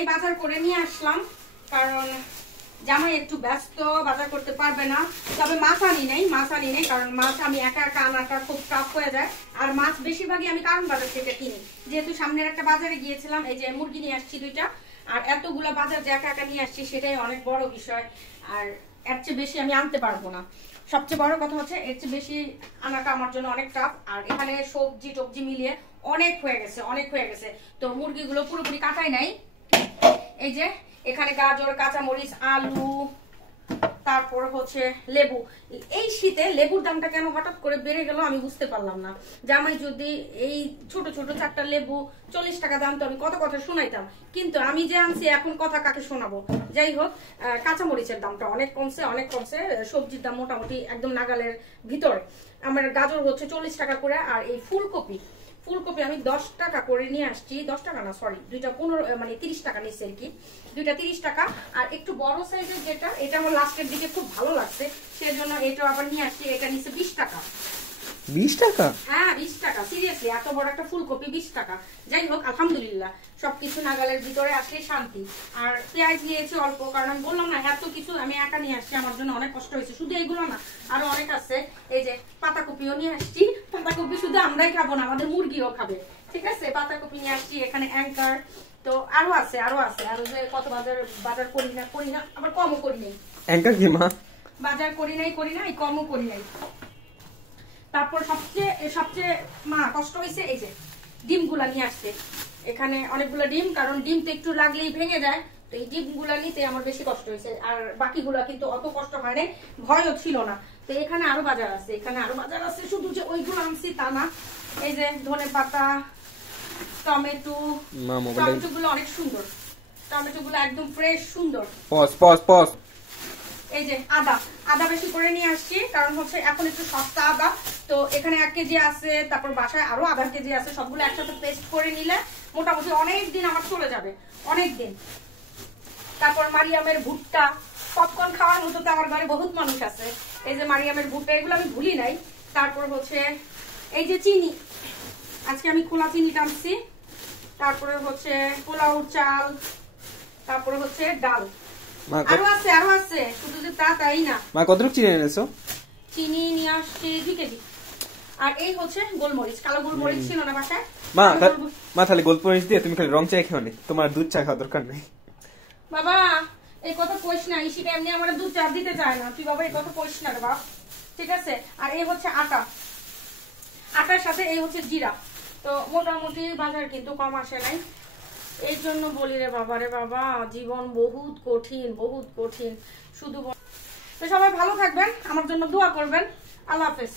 এই বাজার করে নিয়ে আসলাম, কারণ জামাই একটু ব্যস্ত, বাজার করতে পারবে না। তবে মাছ আনি নাই, কারণ মাছ আমি একা একা আনাটা খুব টাফ হয়ে যায়। আর মাছ বেশিরভাগই আমি কারণ বাজার থেকে কিনি, যেহেতু সামনের একটা বাজারে গিয়েছিলাম। এই যে মুরগি নিয়ে আসছি 2টা, আর এতগুলা বাজার যে একা একা নিয়ে আসছি সেটাই অনেক বড় বিষয়। আর এর চেয়ে বেশি আমি আনতে পারবো না। সবচেয়ে বড় কথা হচ্ছে এর চেয়ে বেশি আনাটা আমার জন্য অনেক টাফ। আর এখানে সবজি টবজি মিলিয়ে অনেক হয়ে গেছে। তো মুরগিগুলো পুরোপুরি কাটাই নাই। এই যে এখানে গাজর, কাঁচামরিচ, আলু, তারপর হচ্ছে লেবু। এই শীতে লেবুর দামটা কেন হঠাৎ করে বেড়ে গেল আমি বুঝতে পারলাম না। জামাই যদি এই ছোট ছোট 4টা লেবু 40 টাকা দাম, তো আমি কত কথা শোনাইতাম, কিন্তু আমি যে আনছি এখন কথা কাকে শোনাবো। যাই হোক, কাঁচামরিচের দামটা অনেক কমছে। সবজির দাম মোটামুটি একদম নাগালের ভিতরে। আমার গাজর হচ্ছে 40 টাকা করে। আর এই ফুলকপি আমি 10 টাকা করে নিয়ে আসছি। 10 টাকা না, সরি, 2টা 15 মানে 30 টাকা নিচ্ছে আর কি। 2টা 30 টাকা। আর একটু বড় সাইজের যেটা, এটা আমার লাস্টের দিকে খুব ভালো লাগছে, সেজন্য এটা আবার নিয়ে আসছি। এটা নিচ্ছে 20 টাকা। 20 টাকা? হ্যাঁ 20 টাকা, সিরিয়াসলি এত বড় একটা ফুলকপি 20 টাকা। যাই হোক, আলহামদুলিল্লাহ সবকিছু নাগালের ভিতরে আসলে শান্তি। আর পেঁয়াজ নিয়েছি অল্প, কারণ আমি বললাম না এত কিছু আমি একা নিয়ে আসছি, আমার জন্য অনেক কষ্ট হয়েছে। শুধু এইগুলো না, আরো অনেক আছে। এই যে পাতাকপিও নিয়ে আসছি। পাতাকপি শুধু আমরাই খাবো না, আমাদের মুরগিও খাবে, ঠিক আছে। পাতাকপি নিয়ে আসছি। এখানে অ্যাঙ্কার, তো আরো আছে আরো যে কত বাজার করি না, আবার কমও করি নাই। অ্যাঙ্কার কি মা? বাজার করি নাই, কমও করি নাই। তারপর সবচেয়ে মা কষ্ট হয়েছে এই যে ডিমগুলা নিয়ে আসছে। এখানে অনেকগুলো ডিম, কারণ ডিম তো একটু লাগলেই ভেঙে যায়, তো এই ডিমগুলা নিতে আমার বেশি কষ্ট হয়েছে। আর বাকিগুলা কিন্তু অত কষ্ট হয় নাই, ভয়ও ছিল না। তো এখানে আরো বাজার আছে, শুধু যে ওইগুলো আনছি তা না। এই যে ধনেপাতা, টমেটোগুলো অনেক সুন্দর, টমেটোগুলো একদম ফ্রেশ সুন্দর। পজ এই যে আদা বেশি করে নিয়ে আসছি, কারণ হচ্ছে এখন একটু সস্তা আদা। তো এখানে 1 কেজি আছে, তারপর বাসায় আরো আধা কেজি আছে। সবগুলো একসাথে পেস্ট করে নিলে মোটামুটি অনেক দিন আমার চলে যাবে, অনেক দিন। তারপর মারিয়ামের ভুট্টা, পপকর্ন খাওয়ার মতো তো আমার ঘরে বহুত মানুষ আছে। এই যে মারিয়ামের ভুট্টা, এগুলো আমি ভুলি নাই। তারপর হচ্ছে এই যে চিনি, আজকে আমি খোলা চিনি টানছি। তারপরে হচ্ছে পোলাও চাল, তারপরে হচ্ছে ডাল, আরো আছে, শুধু যে তাই না। মা কতটুকু চিনি এনেছো? চিনি নিয়ে আসছি 2 কেজি। আর এই হচ্ছে গোলমরিচ, কালো গোলমরিচ ছিল না বাসায়। মা তাহলে গোলমরিচ দিয়ে তুমি খালি রং চা খেও নি, তোমার দুধ চা খাওয়া দরকার নেই। বাবা এই কথা কইস না, ইশিকা এমনি আমার দুধ চা দিতে চায় না, তুই বাবা এই কথা কইস না রে বাপ, ঠিক আছে। আর এই হচ্ছে আটার সাথে এই হচ্ছে জিরা। তো মোটামুটি বাজার কিন্তু কম আসে নাই। এই জন্য বলি রে বাবা, জীবন বহুত কঠিন শুধু। তো সবাই ভালো থাকবেন, আমার জন্য দোয়া করবেন। আল্লাহ হাফেজ।